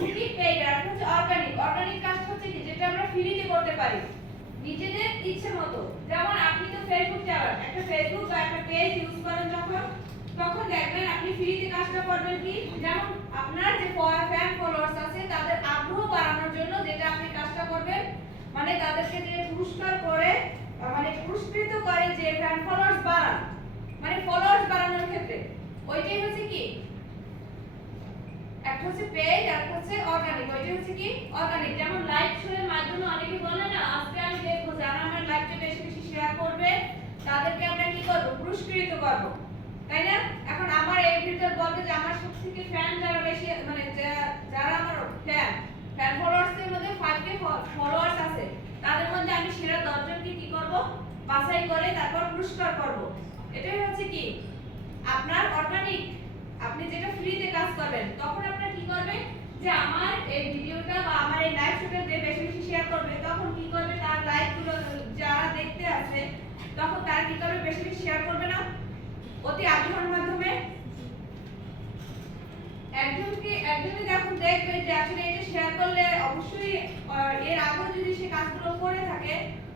হচ্ছে কি পেইড আর একটা হচ্ছে অর্গানিক। অর্গানিক কাজটা হচ্ছে কি যেটা আমরা ফ্রিতে করতে পারি নিজেদের ইচ্ছে মতো। যেমন আপনি তো ফেসবুক চালান, একটা ফেসবুক বা একটা পেজ ইউজ করেন যখন, তখন দেখবেন আপনি ফ্রিতে কাজটা করবেন কি, যেমন আপনার যে ফ্যান ফলোয়ার্স আছে তাদের আগ্রহ বাড়ানোর জন্য যেটা আপনি কাজটা করবেন, মানে তাদেরকে যে পুরস্কার করে মানে পুরস্কৃত করে যে ফ্যান ফলোয়ার্স বাড়ান, মানে ফলোয়ার্স বাড়ানোর ক্ষেত্রে ওইটাই হচ্ছে কি একটা হচ্ছে পেইড আর একটা হচ্ছে অর্গানিক। ওইটা হচ্ছে কি অর্গানিক। যেমন লাইভ শো এর মাধ্যমে অনেকে বলে না আজকে আমি দেখবো যারা আমার লাইভটা বেশি বেশি শেয়ার করবে তাদেরকে আমরা কি করব, পুরস্কৃত করব, তাই না? এখন আমার এই ভিডিও বলতে যে আমার সবথেকে ফ্যান যারা বেশি মানে যারা আমার ফ্যান ফলোয়ার্স এর মধ্যে 5k ফলোয়ার্স আছে তাদের মধ্যে আমি সেরা 10 জনকে কি করব, বাছাই করে তারপর পুরস্কার করব। এটাই হচ্ছে কি আপনার অর্গানিক। আপনি যেটা ফ্রিতে কাজ করবেন তখন আপনারা কি করবেন যে আমার এই ভিডিওটা বা আমার এই লাইভ শোটা যে বেশি বেশি শেয়ার করবে তখন কি করবে তার লাইভ গুলো যারা দেখতে আছে তখন তারা কি করবে বেশি বেশি শেয়ার করবে না অতি আগ্রহের মাধ্যমে। একজনই যখন দেখবে যে আসলে এটা শেয়ার করলে অবশ্যই এর আগে যদি সে কাজগুলো করে থাকে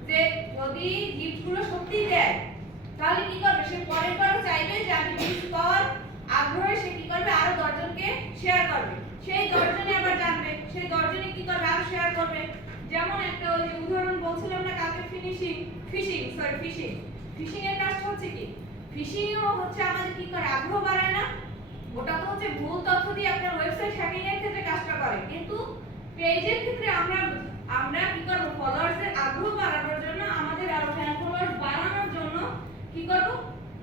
যে যদি গিফটগুলো সত্যি দেয় তাহলে কি করবে সে পরের বারও চাইবে যে আমি গিফট পাওয়ার আগ্রহে সে কি করবে আরো 10 জনকে শেয়ার করবে। সেই 10 জনই আবার জানবে, সেই 10 জনই কি করবে আরো শেয়ার করবে। যেমন একটা ওই যে উদাহরণ বলছিলাম না কালকে ফিশিং এর কাজটা হচ্ছে কি ফিশিংও হচ্ছে আমাদের কি করে আগ্রহ বাড়ায় না। ওটা তো হচ্ছে ভুল তথ্য দিয়ে আপনার ওয়েবসাইট হ্যাকিং এর ক্ষেত্রে কাজটা করে, কিন্তু পেজের ক্ষেত্রে আমরা কি করব ফলোয়ার্স এর আগ্রহ বাড়ানোর জন্য আমাদের আরো ফ্যান ফলোয়ার্স বাড়ানোর জন্য কি করব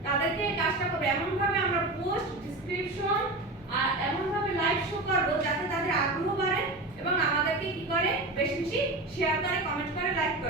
তাদেরকে কাজটা করব এমন ভাবে আমরা পোস্ট ডেসক্রিপশন আর এমন ভাবে লাইভ শো করব যাতে তাদের আগ্রহ বাড়ে এবং আমাদেরকে কি করে বেশি বেশি শেয়ার করে কমেন্ট করে লাইক করে।